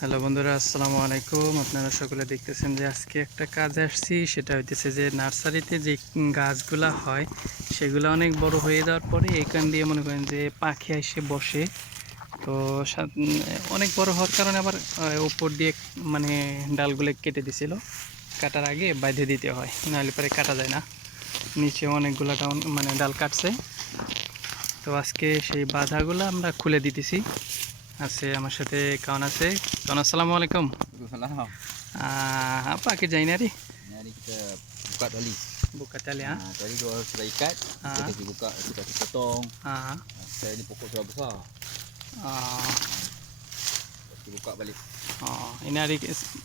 Hello বন্ধুরা, আসসালামু আলাইকুম। আপনারা সকলে দেখতেছেন যে আজকে একটা কাজ আসছি, সেটা হইতেছে যে নার্সারিতে যে গাছগুলা হয়, সেগুলো অনেক বড় হয়ে যাওয়ার পরে এখান দিয়ে মনে করেন যে পাখি এসে বসে। তো অনেক বড় হওয়ার কারণে আবার উপর দিয়ে মানে ডালগুলো কেটে দিছিল। কাটার আগে বাইধে দিতে হয়, নাহলে পরে কাটা যায় না। নিচে অনেকগুলো মানে ডাল কাটছে। তো আজকে সেই বাধাগুলো আমরা খুলে দিতেছি। আছে আমার সাথে কাউন আছে কাউন আসসালামু আলাইকুম Waalaikumsalam. Ah, apa kerjaan hari? Hari kita buka tali. Buka tali Ha, ah. tali dua sudah ikat. Ah. Kita kasi buka, kita kasi potong. Ah. Saya ni pokok sudah besar. ah, Kasi buka balik. Oh, ini hari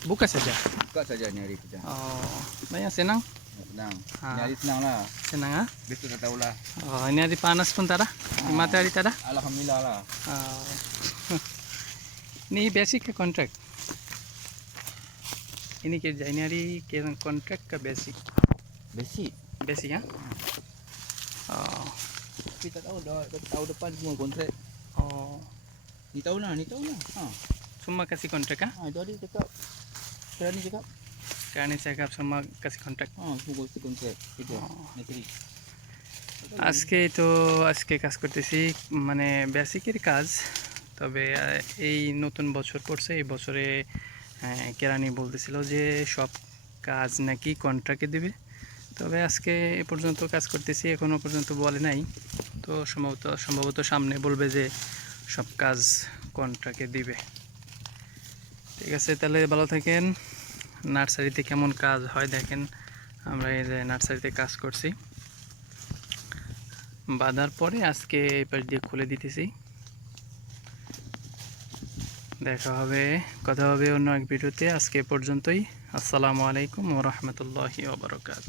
buka saja. Buka saja ni hari kita. Oh, banyak senang. Senang. Ah. Ni hari senang lah. Senang ah. Besok dah tahulah. Oh, ini hari panas pun tak ada. Di matahari tak ada. Alhamdulillah lah. Oh. ini basic ke kontrak? Ini kerja ini hari kira kontrak ke basic? Basic. Basic ah. Oh. Tapi tak tahu dah tahun depan semua kontrak. Oh. Ni tahun lah, ni tahun lah. Ha. Semua kasih kontrak ah. Ha, itu hari cakap. Sekarang ni cakap. Ha, semua kontrak kontrak. Kita. Oh. আজকে তো আজকে কাজ করতেছি মানে বেসিকের কাজ তবে এই নতুন বছর পড়ছে এই বছরে কেরানি বলতেছিল যে সব কাজ নাকি কন্ট্রাক্টে দেবে তবে আজকে এ পর্যন্ত কাজ করতেছি এখনও পর্যন্ত বলে নাই তো সম্ভবত সম্ভবত সামনে বলবে যে সব কাজ কন্ট্রাক্টে দিবে ঠিক আছে তাহলে ভালো থাকেন। নার্সারিতে কেমন কাজ হয় দেখেন, আমরা এই যে নার্সারিতে কাজ করছি। বাঁধার পরে আজকে এই পাশ দিয়ে খুলে দিতেছি। দেখা হবে, কথা হবে অন্য এক ভিডিওতে। আজকে পর্যন্তই। আসসালামু আলাইকুম ও রহমতুল্লাহি ওবরকাত